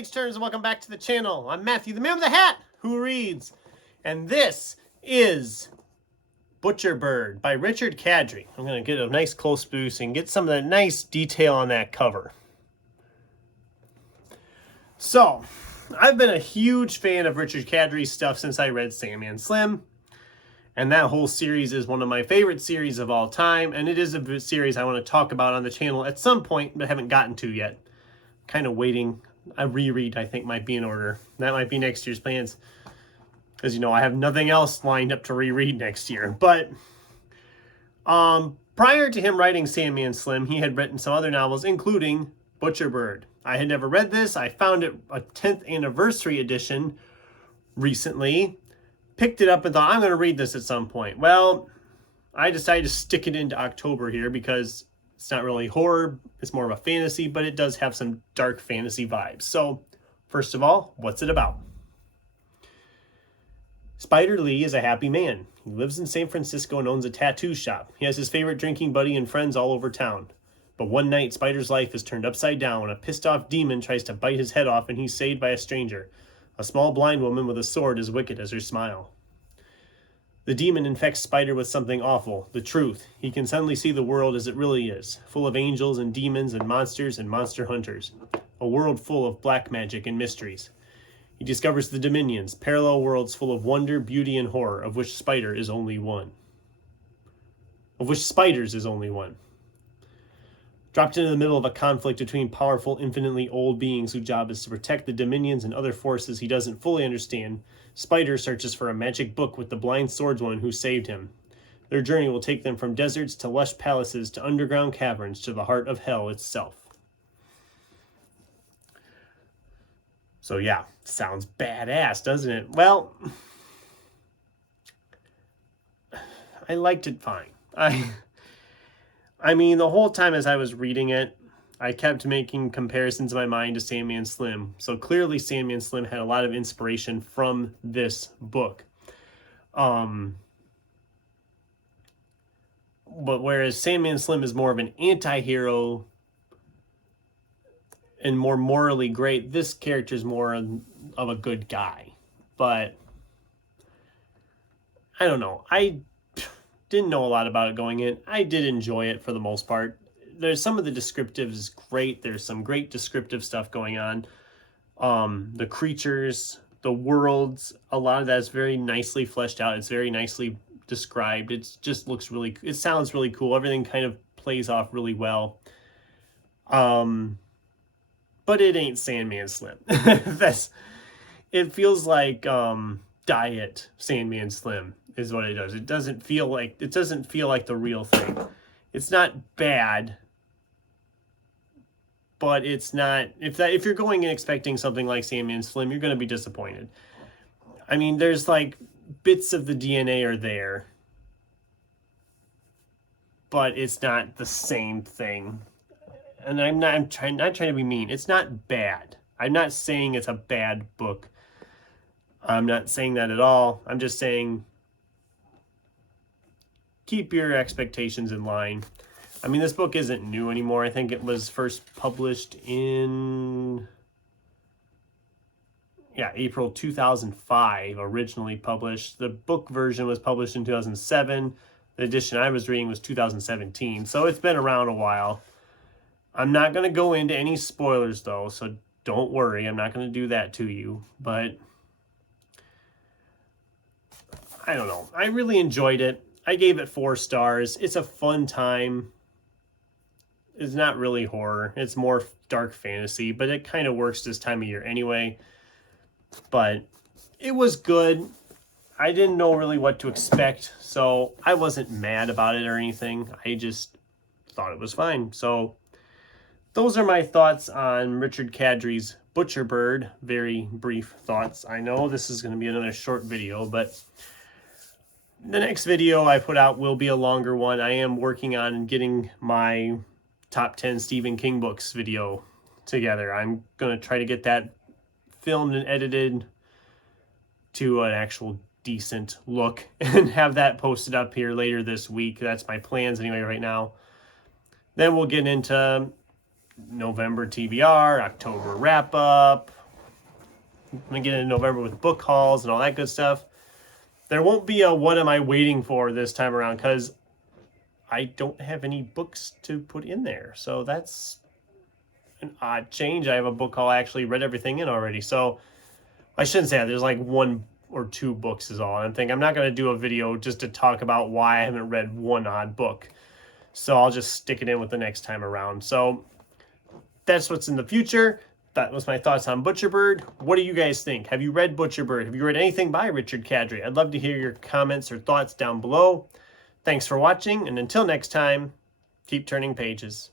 page turns and welcome back to the channel. I'm Matthew, the man with the hat who reads. And this is Butcher Bird by Richard Kadrey. I'm going to get a nice close boost and get some of the nice detail on that cover. So, I've been a huge fan of Richard Kadrey's stuff since I read Sandman Slim. And that whole series is one of my favorite series of all time. And it is a series I want to talk about on the channel at some point, but haven't gotten to yet. Kind of waiting. A reread, I think, might be in order. That might be next year's plans. Because, you know, I have nothing else lined up to reread next year. But prior to him writing Sandman Slim, he had written some other novels, including Butcher Bird. I had never read this. I found it a 10th anniversary edition recently. Picked it up and thought, I'm going to read this at some point. Well, I decided to stick it into October here because it's not really horror. It's more of a fantasy, but it does have some dark fantasy vibes. So, first of all, what's it about? Spider Lee is a happy man. He lives in San Francisco and owns a tattoo shop. He has his favorite drinking buddy and friends all over town. But one night, Spider's life is turned upside down when a pissed-off demon tries to bite his head off and he's saved by a stranger. A small blind woman with a sword as wicked as her smile. The demon infects Spider with something awful, the truth. He can suddenly see the world as it really is, full of angels and demons and monster hunters. A world full of black magic and mysteries. He discovers the Dominions, parallel worlds full of wonder, beauty, and horror, of which Spider is only one. Of which Spiders is only one. Dropped into the middle of a conflict between powerful, infinitely old beings whose job is to protect the Dominions and other forces he doesn't fully understand, Spider searches for a magic book with the blind swordswoman who saved him. Their journey will take them from deserts to lush palaces to underground caverns to the heart of hell itself. So yeah, sounds badass, doesn't it? Well, I liked it fine. I mean, the whole time as I was reading it, I kept making comparisons in my mind to Sandman Slim. So clearly Sandman Slim had a lot of inspiration from this book. But whereas Sandman Slim is more of an anti-hero and more morally great, this character is more of a good guy. But I don't know. I didn't know a lot about it going in. I did enjoy it for the most part. There's some of the descriptives great. There's some great descriptive stuff going on. The creatures, the worlds, a lot of that is very nicely fleshed out. It's very nicely described. It just looks really, it sounds really cool. Everything kind of plays off really well. But it ain't Sandman Slim. It feels like diet Sandman Slim is what it does. It doesn't feel like the real thing. It's not bad, but it's not, if you're going in expecting something like Sandman Slim, you're going to be disappointed. I mean, there's like bits of the DNA are there, but it's not the same thing. And I'm not trying to be mean. It's not bad. I'm not saying it's a bad book. I'm not saying that at all. I'm just saying keep your expectations in line. I mean, this book isn't new anymore. I think it was first published in April 2005, originally published. The book version was published in 2007. The edition I was reading was 2017. So it's been around a while. I'm not going to go into any spoilers, though, so don't worry. I'm not going to do that to you. But I don't know. I really enjoyed it. I gave it 4 stars. It's a fun time. It's not really horror. It's more dark fantasy, but it kind of works this time of year anyway. But it was good. I didn't know really what to expect, so I wasn't mad about it or anything. I just thought it was fine. So those are my thoughts on Richard Kadrey's Butcher Bird. Very brief thoughts. I know this is going to be another short video, but the next video I put out will be a longer one. I am working on getting my top 10 Stephen King books video together. I'm going to try to get that filmed and edited to an actual decent look and have that posted up here later this week. That's my plans anyway right now. Then we'll get into November TBR, October wrap-up, I'm going to get into November with book hauls and all that good stuff. There won't be a what am I waiting for this time around because I don't have any books to put in there. So that's an odd change. I have a book haul I actually read everything in already. So I shouldn't say that. There's like 1 or 2 books is all. I'm thinking I'm not going to do a video just to talk about why I haven't read one odd book. So I'll just stick it in with the next time around. So that's what's in the future. That was my thoughts on Butcherbird. What do you guys think? Have you read Butcherbird? Have you read anything by Richard Kadrey? I'd love to hear your comments or thoughts down below. Thanks for watching, and until next time, keep turning pages.